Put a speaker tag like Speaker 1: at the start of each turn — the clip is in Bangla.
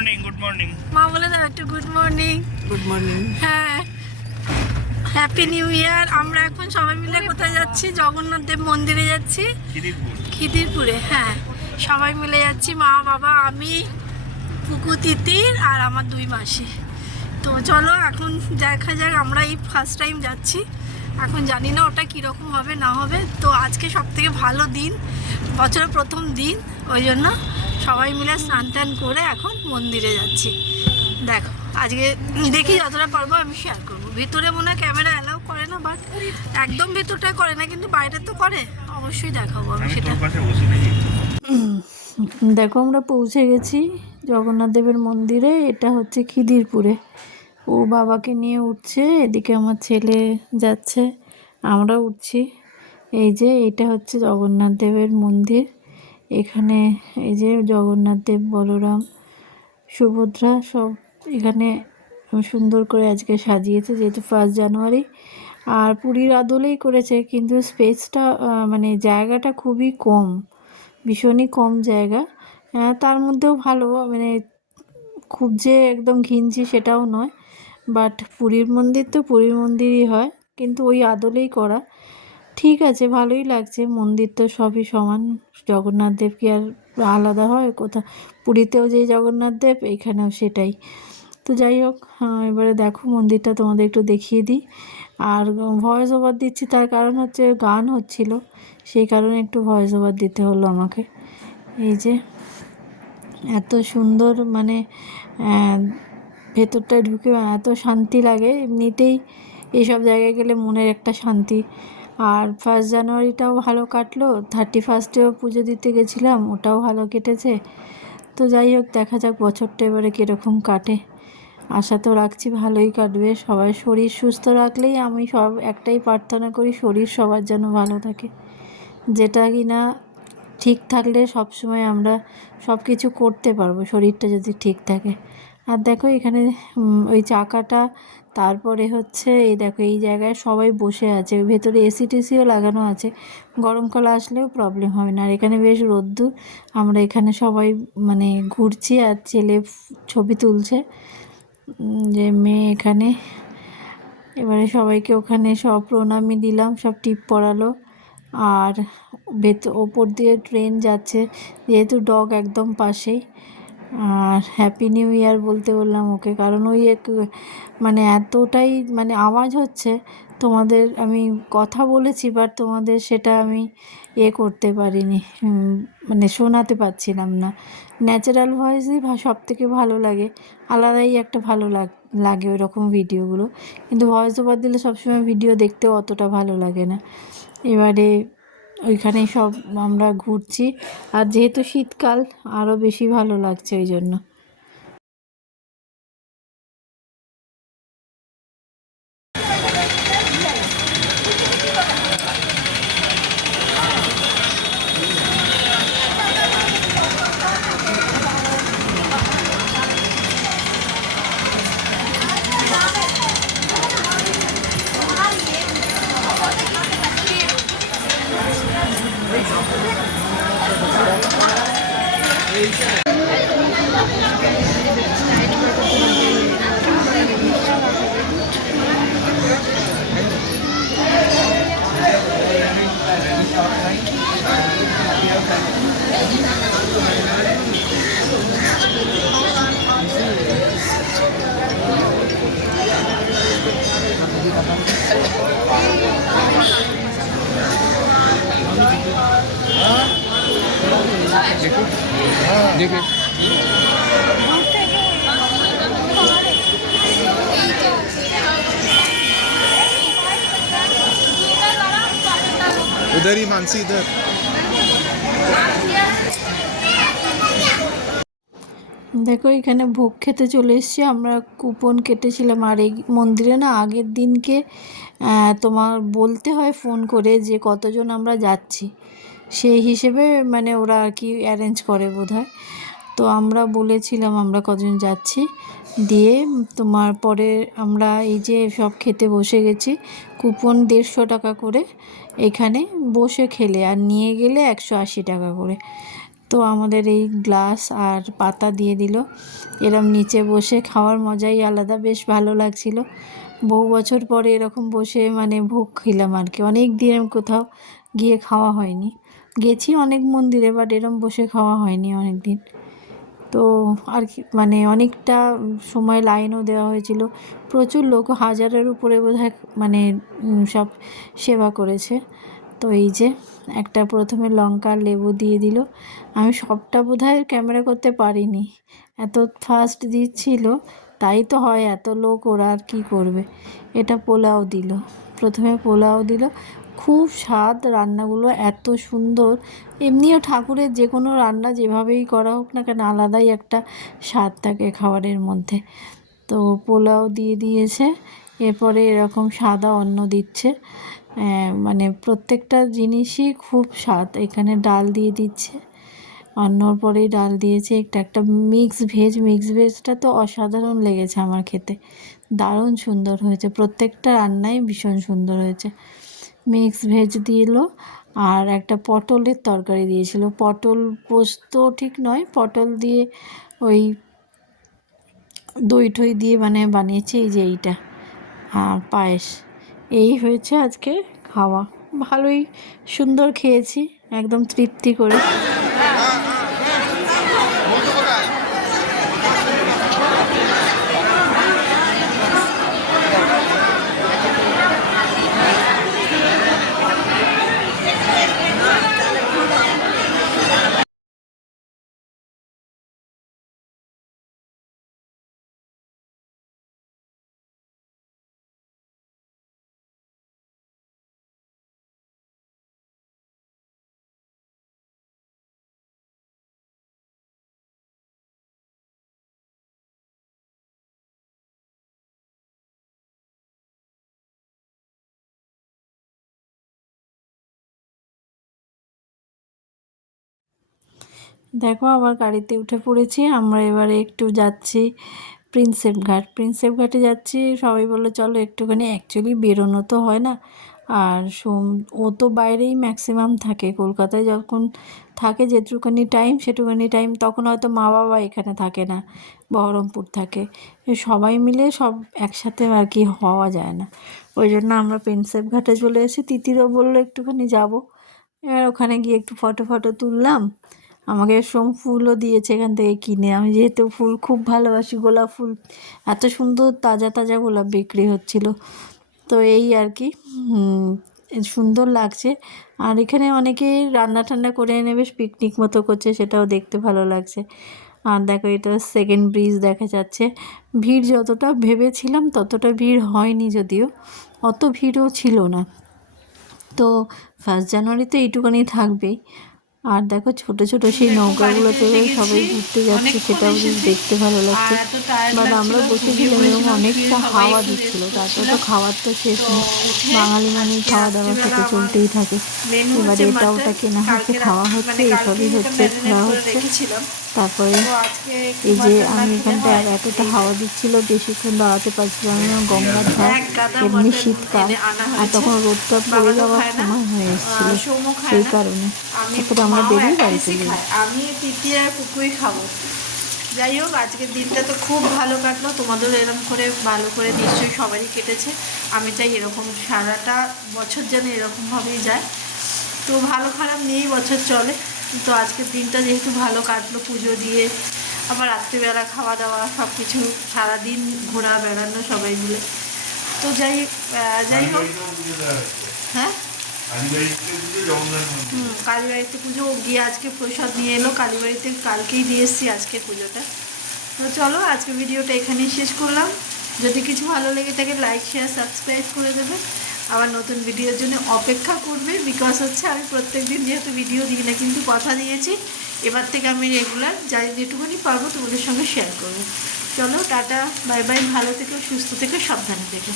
Speaker 1: মর্নিং গুড মর্নিং
Speaker 2: মা বলে দাও একটু গুড মর্নিং
Speaker 3: গুড মর্নিং
Speaker 2: হ্যাঁ হ্যাপি নিউ ইয়ার আমরা এখন সবাই মিলে কোথায় যাচ্ছি? জগন্নাথ দেব মন্দিরে যাচ্ছি।
Speaker 1: খিদিরপুর।
Speaker 2: খিদিরপুরে হ্যাঁ। সবাই মিলে যাচ্ছি মা বাবা আমি পুকু তিতির আর আমার দুই মাসি। তো চলো এখন দেখা যাক আমরা এই ফার্স্ট টাইম যাচ্ছি। এখন জানি না ওটা কীরকম হবে না হবে। তো আজকে সব থেকে ভালো দিন বছরের প্রথম দিন ওই জন্য সবাই মিলে স্নান টান করে এখন মন্দিরে যাচ্ছি। দেখো আজকে দেখি যতটা পারব আমি শেয়ার করব। ভিতরে মনে হয় ক্যামেরা অ্যালাউ করে না বাট একদম ভিতরটা করে না কিন্তু বাইরে তো করে। অবশ্যই দেখাবো আমি সেটা। দেখো। আমরা পৌঁছে গেছি জগন্নাথ দেবের মন্দিরে এটা হচ্ছে খিদিরপুরে। ও বাবাকে নিয়ে উঠছে এদিকে আমার ছেলে যাচ্ছে আমরা উঠছি। এই যে এটা হচ্ছে জগন্নাথ দেবের মন্দির। এখানে এই যে জগন্নাথ দেব, বলরাম, সুভদ্রা সব এখানে সুন্দর করে আজকে সাজিয়েছে যেহেতু ফার্স্ট জানুয়ারি আর পুরীর আদলেই করেছে, কিন্তু স্পেসটা মানে জায়গাটা খুবই কম, ভীষণই কম জায়গা। তার মধ্যেও ভালো মানে খুব যে একদম ঘিনছি সেটাও নয় বাট পুরীর মন্দির তো পুরীর মন্দিরই হয়, কিন্তু ওই আদলেই করা। ঠিক আছে ভালোই লাগছে। মন্দির তো সবই সমান। জগন্নাথ দেব কি আর আলাদা হয়? কোথা পুরীতেও যে জগন্নাথ দেব এখানেও সেটাই। তো যাই হোক আহ, এবারে দেখো মন্দিরটা তোমাদের একটু দেখিয়ে দিই। আর ভয়েস ওভার দিচ্ছি তার কারণ হচ্ছে গান হচ্ছিল। সেই কারণে একটু ভয়েস ওভার দিতে হলো আমাকে। এই যে এত সুন্দর মানে ভেতরটায় ঢুকে এত শান্তি লাগে। এমনিতেই এইসব জায়গায় গেলে মনের একটা শান্তি। আর ফার্স্ট জানুয়ারিটাও ভালো কাটলো থার্টি ফার্স্টেও পুজো দিতে গেছিলাম, ওটাও ভালো কেটেছে। তো যাই হোক, দেখা যাক বছরটা এবারে কীরকম কাটে। আশা তো রাখছি ভালোই কাটবে, সবাই শরীর সুস্থ রাখলেই আমি সব একটাই প্রার্থনা করি, শরীর সবার যেন ভালো থাকে। যেটা কি না ঠিক থাকলে সব সময় আমরা সব কিছু করতে পারব, শরীরটা যদি ঠিক থাকে। আর দেখো এখানে ওই চাকাটা তারপরে হচ্ছে, এই দেখো, এই জায়গায় সবাই বসে আছে। ভেতরে এসি টেসিও লাগানো আছে। গরমকাল আসলেও প্রবলেম হবে না। আর এখানে বেশ রোদ্দুর। আমরা এখানে সবাই মানে ঘুরছি আর ছেলে ছবি তুলছে। যে মেয়ে এখানে। এবারে সবাইকে ওখানে সব প্রণামী দিলাম, সব টিপ পরালো আর ভেত, ওপর দিয়ে ট্রেন যাচ্ছে। যেহেতু ডগ একদম পাশেই। আর হ্যাপি নিউ ইয়ার বলতে বললাম ওকে। কারণ ওই মানে এতটাই মানে আওয়াজ হচ্ছে, তোমাদের আমি কথা বলেছি বাট তোমাদের সেটা আমি এ করতে পারিনি মানে শোনাতে পারছিলাম না। ন্যাচারাল ভয়েসই সব থেকে ভালো লাগে। আলাদাই একটা ভালো লাগ, লাগে ওই রকম ভিডিওগুলো কিন্তু ভয়েস ওভার দিলে সবসময় ভিডিও দেখতেও অতটা ভালো লাগে না। এবারে ওইখানেই সব আমরা ঘুরছি। আর যেহেতু শীতকাল আরও বেশি ভালো লাগছে ওই জন্য।
Speaker 4: उधर ही मानसी इधर
Speaker 2: দেখো এখানে ভোগ খেতে চলে এসেছি আমরা কুপন কেটেছিলাম আর এই মন্দিরে না আগের দিনকে আহ, তোমার বলতে হয় ফোন করে যে কতজন আমরা যাচ্ছি সেই হিসেবে মানে ওরা আর কি অ্যারেঞ্জ করে বোধ হয় তো আমরা বলেছিলাম, আমরা কজন যাচ্ছি। দিয়ে তোমার পরে আমরা এই যে সব খেতে বসে গেছি কুপন দেড়শো টাকা করে এখানে বসে খেলে আর নিয়ে গেলে একশো আশি টাকা করে। তো আমাদের এই গ্লাস আর পাতা দিয়ে দিল। এরম নিচে বসে খাওয়ার মজাই আলাদা, বেশ ভালো লাগছিল। বহু বছর পরে এরকম বসে মানে ভোগ খেলাম আর কি। অনেক দিন কোথাও গিয়ে খাওয়া হয়নি। গেছি অনেক মন্দিরে বাট এরম বসে খাওয়া হয়নি অনেক দিন তো আর কি মানে অনেকটা সময় লাইনও দেওয়া হয়েছিল। প্রচুর লোক, হাজারের উপরে বোধহয় মানে সব সেবা করেছে। তো এই যে, একটা প্রথমে লঙ্কা, লেবু দিয়ে দিল। আমি সবটা বোধহয় ক্যামেরা করতে পারিনি। এত ফাস্ট দিচ্ছিল, তাই তো হয়, এত লোক, ওরা আর কী করবে? এটা পোলাও দিল। প্রথমে পোলাও দিল খুব স্বাদ রান্নাগুলো এত সুন্দর। এমনিও ঠাকুরের যে কোনো রান্না যেভাবেই করা হোক না কেন আলাদাই একটা স্বাদ থাকে খাবারের মধ্যে। তো পোলাও দিয়ে দিয়েছে, এরপরে এরকম সাদা অন্ন দিচ্ছে। মানে প্রত্যেকটা জিনিসই খুব স্বাদ। এখানে ডাল দিয়ে দিচ্ছে, অন্যর পরেই ডাল দিয়েছে। একটা একটা মিক্স ভেজ মিক্স ভেজটা তো অসাধারণ লেগেছে আমার খেতে। দারুণ সুন্দর হয়েছে। প্রত্যেকটা রান্নাই ভীষণ সুন্দর হয়েছে। মিক্স ভেজ দিল আর একটা পটলের তরকারি দিয়েছিল। পটল পোস্ত ঠিক নয়, পটল দিয়ে ওই দই ঠই দিয়ে মানে বানিয়েছে এই যে এইটা। আর পায়েস, এই হয়েছে আজকে খাওয়া। ভালোই সুন্দর খেয়েছি, একদম তৃপ্তি করে। দেখো আবার গাড়িতে উঠে পড়েছি, আমরা এবারে একটু যাচ্ছি প্রিন্সেপ ঘাট। প্রিন্সেপ ঘাটে যাচ্ছি, সবাই বলল, চলো একটুখানি অ্যাকচুয়ালি বেরোনো তো হয় না। আর সোম, ও তো বাইরেই ম্যাক্সিমাম থাকে। কলকাতায় যখন থাকে যেটুখানি টাইম সেটুখানি টাইম তখন হয়তো মা বাবা এখানে থাকে না, বহরমপুর থাকে। সবাই মিলে সব একসাথে আর কি হওয়া যায় না। ওই জন্য আমরা প্রিন্সেপ ঘাটে চলে এসেছি তিতিরও বলল, একটুখানি যাব। এবার ওখানে গিয়ে একটু ফটো ফটো তুললাম। আমাকে সোম ফুলও দিয়েছে এখান থেকে কিনে। আমি যেহেতু ফুল খুব ভালোবাসি, গোলাপ ফুল, এত সুন্দর তাজা তাজা গোলাপ বিক্রি হচ্ছিল। তো এই আর কি সুন্দর লাগছে। আর এখানে অনেকে রান্না টান্না করে এনে বেশ পিকনিক মতো করছে, সেটাও দেখতে ভালো লাগছে। আর দেখো, এটা সেকেন্ড ব্রিজ দেখা যাচ্ছে। ভিড় যতটা ভেবেছিলাম, ততটা ভিড় হয়নি যদিও, অত ভিড়ও ছিল না। তো ফার্স্ট জানুয়ারিতে এইটুখানি থাকবেই। আর দেখো ছোট ছোট সেই নৌকাগুলোতে সবাই ঘুরতে যাচ্ছে সেটাও দেখতে ভালো লাগছে। বাট আমরা বসেছিলাম এবং অনেকটা হাওয়া দিচ্ছিল। তারপরে তো খাওয়ার তো শেষ নেই বাঙালি মানে খাওয়া দাওয়া থেকে চলতেই থাকে। এবারে এটা ওটা কেনা হচ্ছে খাওয়া হচ্ছে এসবই হচ্ছে ঘোরা হচ্ছে। তারপরে এই যে আমি এখানটা এতটা হাওয়া দিচ্ছিল বেশিক্ষণ দাঁড়াতে পারছিলাম না গঙ্গার ধার এমনি শীতকাল। আর তখন রোদটা পড়ে যাওয়ার সময় হয়ে এসেছিল সেই কারণে। তারপরে আমরা বেরিয়ে
Speaker 1: একটা
Speaker 2: বাড়ি
Speaker 1: পিসি
Speaker 2: চলে যাই
Speaker 1: আমি আর কুকুই খাব। যাই হোক আজকের দিনটা তো খুব ভালো কাটলো। তোমাদের এরকম করে ভালো করে নিশ্চয়ই সবারই কেটেছে। আমি চাই এরকম সারাটা বছর যেন এরকমভাবেই যায়। তো ভালো খারাপ নিয়েই বছর চলে। তো আজকের দিনটা যেহেতু ভালো কাটলো পুজো দিয়ে আবার রাত্রিবেলা খাওয়া দাওয়া সব কিছু সারাদিন ঘোরা বেড়ানো সবাই মিলে। তো যাই যাই হোক। হ্যাঁ? হুম কালীবাড়িতে পুজো গিয়ে আজকে প্রসাদ নিয়ে এলো। কালীবাড়িতে কালকেই দিয়ে এসেছি আজকে পুজোটা। তো চলো আজকে ভিডিওটা এখানেই শেষ করলাম। যদি কিছু ভালো লেগে থাকে লাইক শেয়ার সাবস্ক্রাইব করে দেবে। আবার নতুন ভিডিওর জন্য অপেক্ষা করবে বিকজ হচ্ছে আমি প্রত্যেক দিন যেহেতু ভিডিও দিই না, কিন্তু কথা দিয়েছি। এবার থেকে আমি রেগুলার যাই যেটুকুনি পারব তোমাদের সঙ্গে শেয়ার করব। চলো, টাটা বাই বাই ভালো থেকে, সুস্থ থেকে, সাবধানে থেকো।